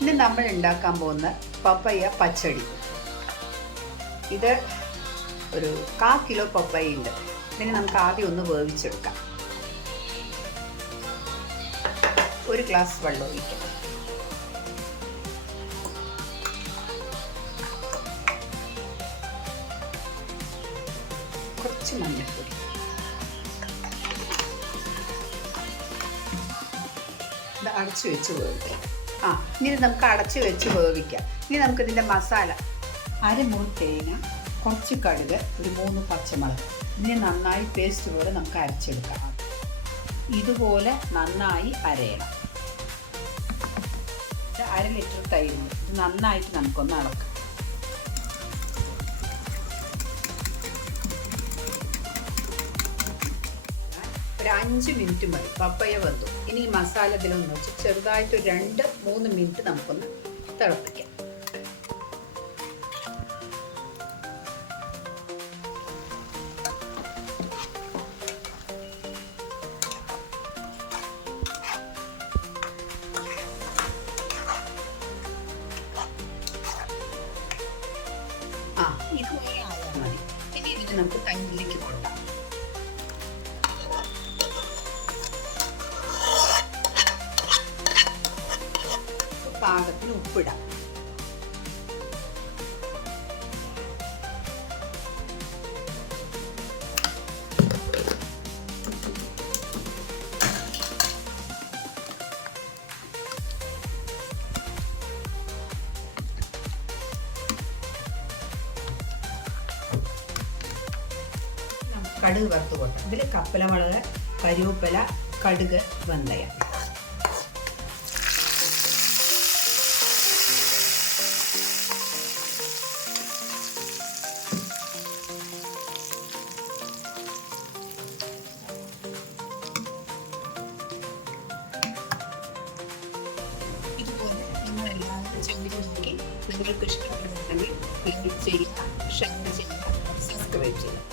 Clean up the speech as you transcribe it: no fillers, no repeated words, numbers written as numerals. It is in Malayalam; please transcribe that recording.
ഇന്ന് നമ്മൾ ഉണ്ടാക്കാൻ പോകുന്ന പപ്പയ്യ പച്ചടി. ഇത് ഒരു 1/4 കിലോ പപ്പയ്യ ഉണ്ട്. ഇതിനെ നമുക്ക് ആദ്യം ഒന്ന് വേവിച്ചെടുക്കാം. 1 ഗ്ലാസ് വെള്ളം ഒഴിക്കാം. കുറച്ച് മഞ്ഞൾപ്പൊടി, ഇത് അടച്ചു വെച്ച് വേവിക്കാം. ഇനി നമുക്ക് അടച്ചു വെച്ച് വേവിക്കാം. ഇനി നമുക്കിതിൻ്റെ മസാല: 1/2 മുറി തേങ്ങ, കുറച്ച് കടുക്, ഒരു 3 പച്ചമുളക്. ഇതിനെ നന്നായി പേസ്റ്റ് പോലെ നമുക്ക് അരച്ചെടുക്കാം. ഇതുപോലെ നന്നായി അരയണം. 1/2 ലിറ്റർ തൈര്. ഇത് നന്നായിട്ട് നമുക്കൊന്ന് അളക്കാം. ഒരു 5 മിനിറ്റ് മതി. പപ്പയ്യ വെന്തു. ഇനി ഈ മസാല ഇതിലൊന്ന് വെച്ച് ചെറുതായിട്ട് 2-3 മിനിറ്റ് നമുക്കൊന്ന് തിളപ്പിക്കാം. ഇത് ആയാൽ മതി. ഇനി ഇതിന് നമുക്ക് കഞ്ഞിലേക്ക് കൊട്ടാം. പാകത്തിന് ഉപ്പിടാം. കടുക് വറുത്ത് കൊട്ടാം. ഇതിൽ കപ്പലമുളക്, കരിവേപ്പില, കടുക്, വെന്തയം. ഇതുപോലെ നിങ്ങളെല്ലാവരും ചെയ്ത് നോക്കി നിങ്ങൾക്ക് ഇഷ്ടപ്പെടുന്നുണ്ടെങ്കിൽ ലൈക്ക് ചെയ്യുക, ഷെയർ ചെയ്യുക, സബ്സ്ക്രൈബ് ചെയ്യുക.